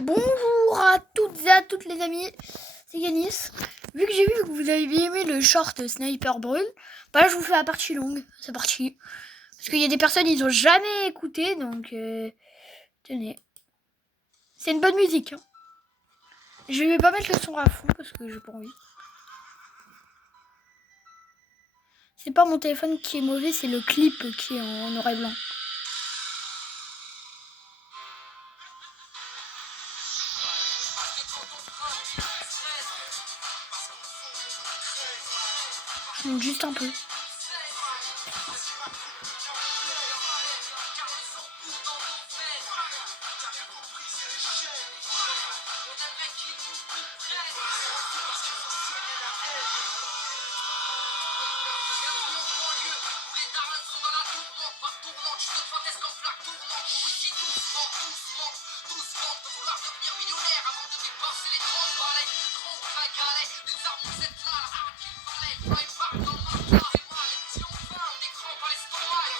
Bonjour à toutes et à toutes les amis, c'est Yanis. Vu que j'ai vu que vous avez bien aimé le short Sniper Brûle, bah là je vous fais la partie longue, c'est parti. Parce qu'il y a des personnes ils ont jamais écouté, donc tenez. C'est une bonne musique. Hein. Je vais pas mettre le son à fond parce que j'ai pas envie. C'est pas mon téléphone qui est mauvais, c'est le clip qui est en noir et blanc. Je monte juste un peu.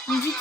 Vite.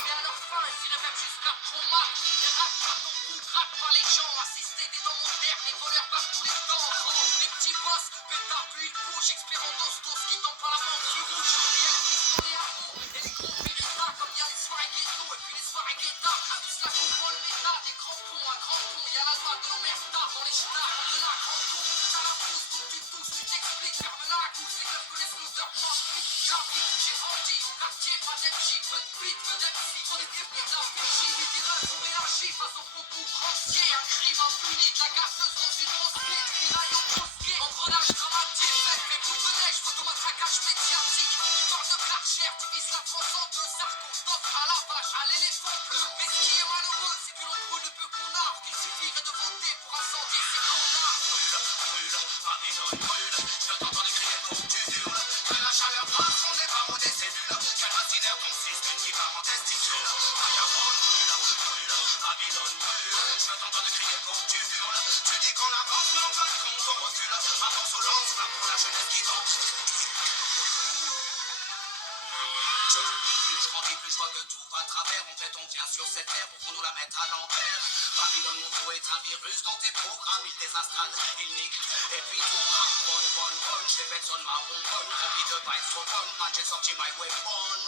Plus je grandis, plus je vois que tout va à travers. En fait, on vient sur cette terre pour qu'on nous la mette à l'envers. Babylone, mon dos est un virus dans tes programmes. Il désinstalle, il nique tout. Et puis tout crame, bonne. Je répète, sonne ma bonbonne. Rempli de vibes trop bonnes. Man, j'ai sorti my weapon.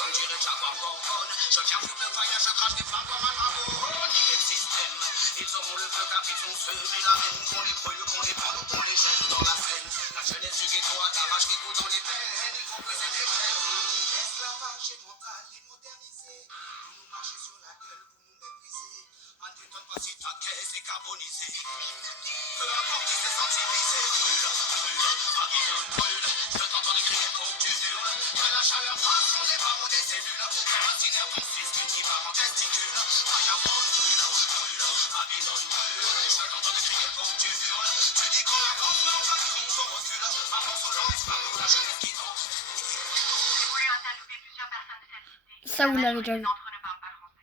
Comme dirait Jaguar Gorgon. Je viens fume le fire, je crache des flammes comme un dragon. Niquer le système. Ils auront le feu car ils ont semé la haine. Qu'on les brûle, qu'on les prend ou qu'on les jette dans la Seine. La jeunesse du ghetto à t'arrache qui coule dans les veines. Il faut briser les chaînes. L'esclavage est mental et modernisé. Vous nous marchez sur la gueule, vous nous méprisez. Man, tu donnes pas si ta caisse est carbonisée. Peu importe qui s'est senti brisé. Brûle, Babylone brûle. Je t'entends crier, faut que tu hurles. Que la chaleur passe, on n'est pas des cellules. Quel racinaire ton fils qu'une qui part en testicule. Fireball brûle, Babylone brûle. Je t'entends crier, faut que tu hurles. Tu dis qu'on avance, mais en fin de compte, on recule. Un morceau lance, pas pour la jeunesse qui danse. Ça vous l'avez déjà vu.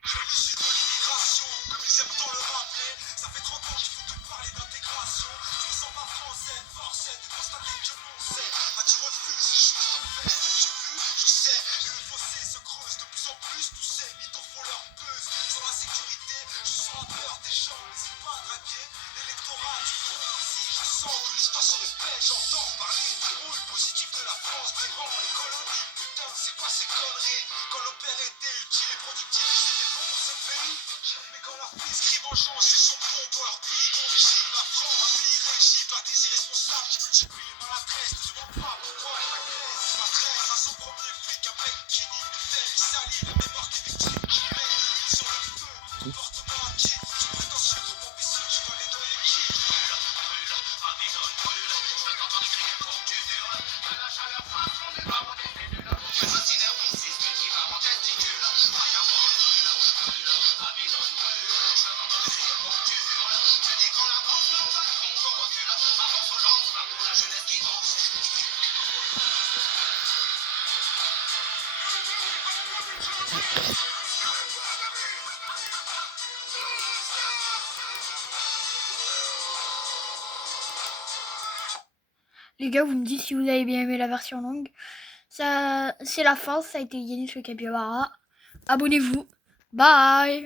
Je suis issu de l'immigration, comme ils aiment tant le rappeler. Ça fait 30 ans qu'il faut que parler d'intégration. Je me sens pas français, forcé de constater que l'on sait. Pas tu refuses, je suis fais. J'ai vu, je sais, et le fossé se creuse de plus en plus. Tous ces mythos font leur buzz. Sans la sécurité, je sens la peur des gens. N'hésite pas à draguer l'électorat du front. Si je sens que l'histoire se répète, j'entends parler du rôle positif de la France durant les colonies. Putain, c'est quoi ces conneries? Quand le père était utile et productif, c'était bon pour ce pays. Mais quand leurs fils crient vengeance, ils sont bons pour leur pays dont régime la France. Un pays régi par des irresponsables qui multiplient les maladresses. Ne demande pas pourquoi elle m'agresse. Maîtresse à son premier flic, un mec qui nie les faits, il salit la mémoire des victimes qui met l'huile sur le feu. Comportement acquis, trop prétentieux, trop ambitieux, tu vas aller dans l'équipe. Brûle, Babylone brûle. Je t'entends crier, faut que tu hurles. Que la chaleur passe, on n'est pas des cellules. Je fascinaire ton système qui va en testicule. Fireball brûle, Babylone brûle. Je t'entends crier, faut que tu hurles. Tu dis qu'on avance, mais en fin de compte, on recule. Avance au lance, pas pour la jeunesse qui danse. Les gars, vous me dites si vous avez bien aimé la version longue. Ça, c'est la fin, ça a été Yanis le Capybara. Abonnez-vous. Bye.